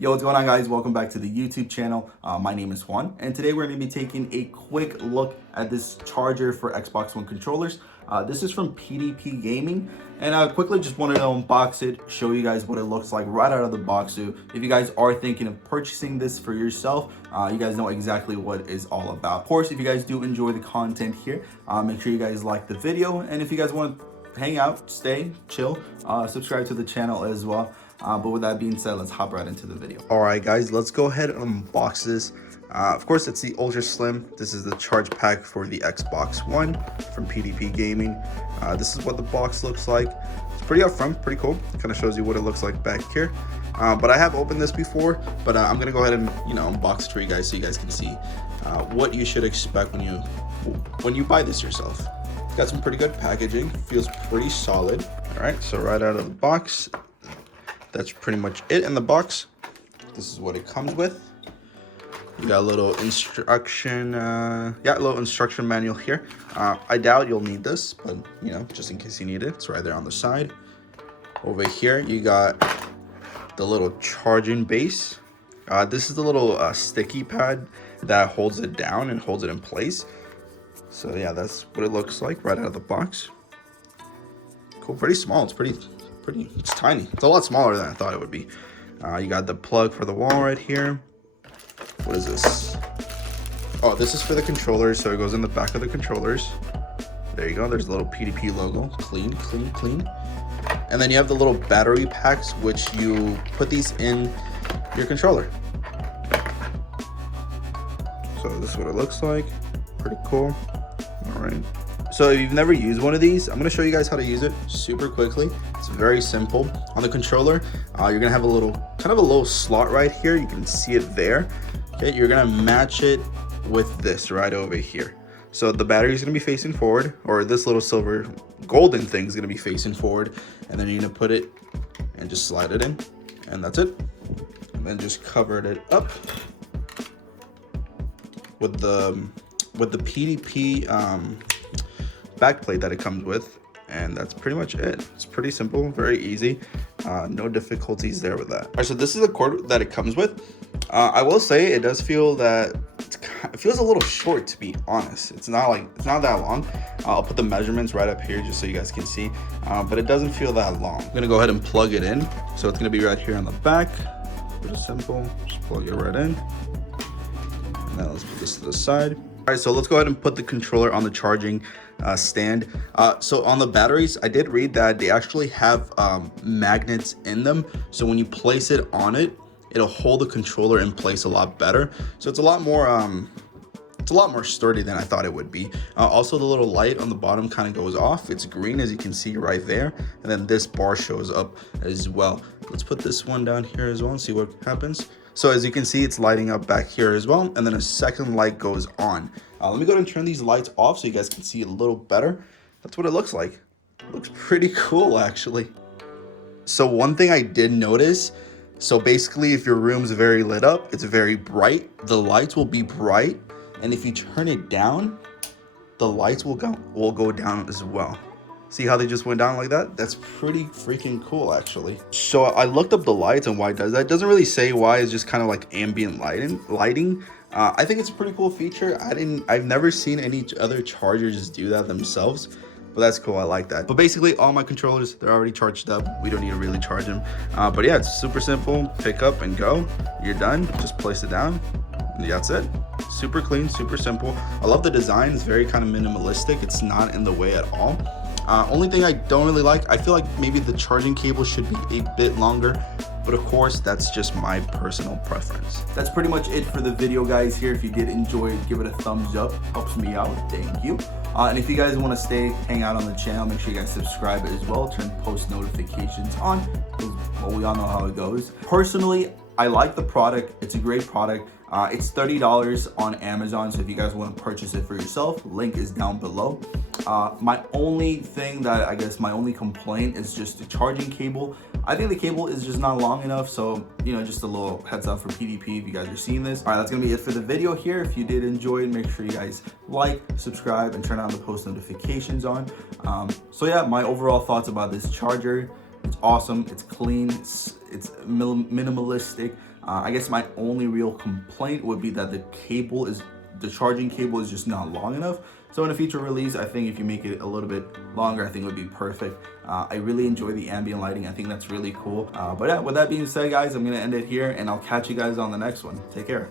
Yo, what's going on, guys? Welcome back to the YouTube channel. My name is Juan, and today we're going to be taking a quick look at this charger for Xbox One controllers. This is from PDP Gaming, and I quickly just wanted to unbox it, show you guys what it looks like right out of the box. So if you guys are thinking of purchasing this for yourself, you guys know exactly what it's all about. Of course, if you guys do enjoy the content here, make sure you guys like the video, and if you guys want to hang out, stay, chill, subscribe to the channel as well. But with that being said, let's hop right into the video. All right, guys, let's go ahead and unbox this. Of course, it's the Ultra Slim. This is the charge pack for the Xbox One from PDP Gaming. This is what the box looks like. It's pretty upfront, pretty cool. Kind of shows you what it looks like back here. But I have opened this before, but I'm gonna go ahead and unbox it for you guys so you guys can see what you should expect when you buy this yourself. It's got some pretty good packaging. Feels pretty solid. All right, so right out of the box, that's pretty much it in the box. This is what it comes with. You got a little instruction, a little instruction manual here. I doubt you'll need this, but just in case you need it, it's right there on the side. Over here, you got the little charging base. This is the little sticky pad that holds it down and holds it in place. So yeah, that's what it looks like right out of the box. Cool, pretty small. It's tiny. It's a lot smaller than I thought it would be. You got the plug for the wall right here. What is this? Oh, this is for the controllers, so it goes in the back of the controllers. There you go. There's a little PDP logo. Clean. And then you have the little battery packs, which you put these in your controller. So this is what it looks like. Pretty cool. All right. So if you've never used one of these, I'm going to show you guys how to use it super quickly. It's very simple. On the controller, you're going to have a little slot right here. You can see it there. Okay, you're going to match it with this right over here. So the battery is going to be facing forward, or this little silver golden thing is going to be facing forward. And then you're going to put it and just slide it in. And that's it. And then just cover it up with the PDP backplate that it comes with, and that's pretty much it. It's pretty simple, very easy, no difficulties there with that. All right, so this is the cord that it comes with. I will say it does feel that it feels a little short, to be honest. It's not that long. I'll put the measurements right up here just so you guys can see, but it doesn't feel that long. I'm gonna go ahead and plug it in. So it's gonna be right here on the back. Pretty simple, just plug it right in. And now let's put this to the side. All right, so let's go ahead and put the controller on the charging stand. So on the batteries, I did read that they actually have magnets in them. So when you place it on it, it'll hold the controller in place a lot better. So it's a lot more sturdy than I thought it would be. Also, the little light on the bottom kind of goes off. It's green, as you can see right there. And then this bar shows up as well. Let's put this one down here as well and see what happens. So as you can see, it's lighting up back here as well. And then a second light goes on. Let me go ahead and turn these lights off so you guys can see a little better. That's what it looks like. It looks pretty cool, actually. So one thing I did notice, so basically if your room's very lit up, it's very bright, the lights will be bright. And if you turn it down, the lights will go down as well. See how they just went down like that? That's pretty freaking cool, actually. So I looked up the lights and why it does that. It doesn't really say why. It's just kind of like ambient lighting. I think it's a pretty cool feature. I've never seen any other chargers do that themselves, but that's cool. I like that. But basically all my controllers, they're already charged up. We don't need to really charge them. But yeah, it's super simple. Pick up and go. You're done. Just place it down. And that's it. Super clean, super simple. I love the design. It's very kind of minimalistic. It's not in the way at all. Only thing I don't really like, I feel like maybe the charging cable should be a bit longer, but of course, that's just my personal preference. That's pretty much it for the video, guys. Here, if you did enjoy it, give it a thumbs up. Helps me out. Thank you. And if you guys want to hang out on the channel, make sure you guys subscribe as well. Turn post notifications on, because we all know how it goes. Personally, I like the product. It's a great product. It's $30 on Amazon, so if you guys want to purchase it for yourself, link is down below. My only complaint is just the charging cable. I think the cable is just not long enough, so just a little heads up for PDP if you guys are seeing this. All right, that's gonna be it for the video here. If you did enjoy it, make sure you guys like, subscribe, and turn on the post notifications on. So yeah, my overall thoughts about this charger: it's awesome, it's clean, it's minimalistic. I guess my only real complaint would be that the charging cable is just not long enough. So in a future release, I think if you make it a little bit longer, I think it would be perfect. I really enjoy the ambient lighting. I think that's really cool. But yeah, with that being said, guys, I'm gonna end it here, and I'll catch you guys on the next one. Take care.